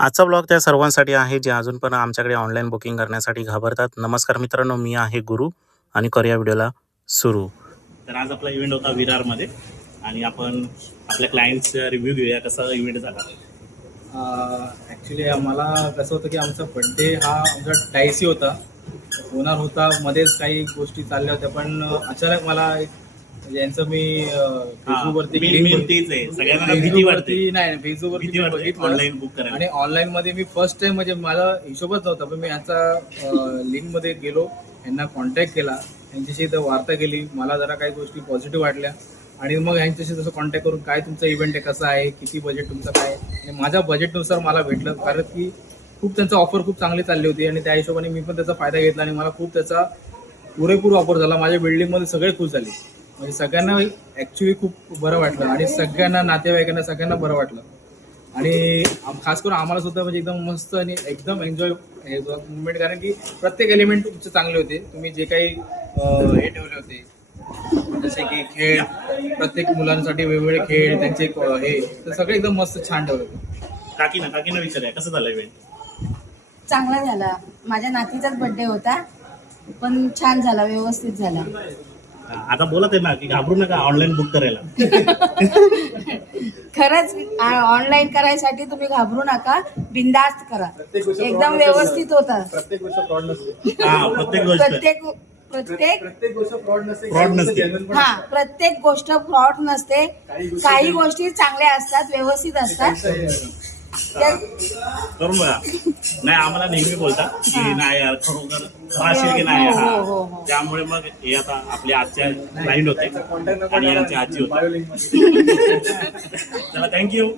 आजचा ब्लॉग त्या सर्वांसाठी आहे जे अजून पण आमच्याकडे ऑनलाईन बुकिंग करण्यासाठी घाबरतात. नमस्कार मित्रांनो, मी आहे गुरु आणि करूया व्हिडिओला सुरू. तर आज आपला इव्हेंट होता विरारमध्ये आणि आपण आपल्या क्लायंटचा रिव्ह्यू घेऊया कसा इव्हेंट झाला. ॲक्च्युली आम्हाला कसं होतं की आमचा बड्डे हा आमचा डायसी होणार होता. मध्येच काही गोष्टी चालल्या होत्या, पण अचानक मला यांचं मी फेसबुकवरती बघितलं ऑनलाईन बुक करायला आणि ऑनलाईनमध्ये मी फर्स्ट टाइम म्हणजे मला हिशोबच नव्हता, पण मी ह्याचा लिंकमध्ये गेलो, यांना कॉन्टॅक्ट केला, यांच्याशी इथं वार्ता केली. मला जरा काही गोष्टी पॉझिटिव्ह वाटल्या आणि मग ह्यांच्याशी तसं कॉन्टॅक्ट करून काय तुमचा इव्हेंट आहे, कसा आहे, किती बजेट तुमचं काय, आणि माझ्या बजेटनुसार मला भेटलं. कारण की खूप त्यांचं ऑफर खूप चांगली चालली होती आणि त्या हिशोबाने मी पण त्याचा फायदा घेतला आणि मला खूप त्याचा पुरेपूर ऑफर झाला. माझ्या बिल्डिंगमध्ये सगळे खुश झाले, म्हणजे सगळ्यांना ॲक्च्युली खूप बरं वाटलं आणि सगळ्यांना, नातेवाईकांना, सगळ्यांना बरं वाटलं. आणि खास करून आम्हाला सुद्धा म्हणजे एकदम मस्त आणि एकदम एन्जॉय हे मुवमेंट, कारण की प्रत्येक एलिमेंट तुमचे चांगले होते. तुम्ही जे काही हे ठेवले होते जसे की खेळ, प्रत्येक मुलांसाठी वेगवेगळे खेळ, त्यांचे हे तर सगळे एकदम मस्त छान ठेवले होते. काकीना विचारूया कसं झालं इव्हेंट. चांगला झाला. माझ्या नातीचाच बर्थडे होता, पण छान झाला, व्यवस्थित झाला. आता बोलत आहे ना की घाबरू नका ऑनलाईन बुक करायला. खरंच ऑनलाईन करायसाठी तुम्ही घाबरू नका, बिंदास्त करा, एकदम व्यवस्थित होता. प्रत्येक गोष्ट फ्रॉड नसते. प्रत्येक गोष्ट फ्रॉड नसते. प्रत्येक गोष्ट फ्रॉड नसते. काही गोष्टी चांगल्या असतात, व्यवस्थित असतात. करून बघा. नाही आम्हाला नेहमी बोलतात की नाही यार खरोखर राशील की नाही. त्यामुळे मग हे आता आपले आजच्या क्लायंट होते आणि यांची आजी होते. चला थँक्यू.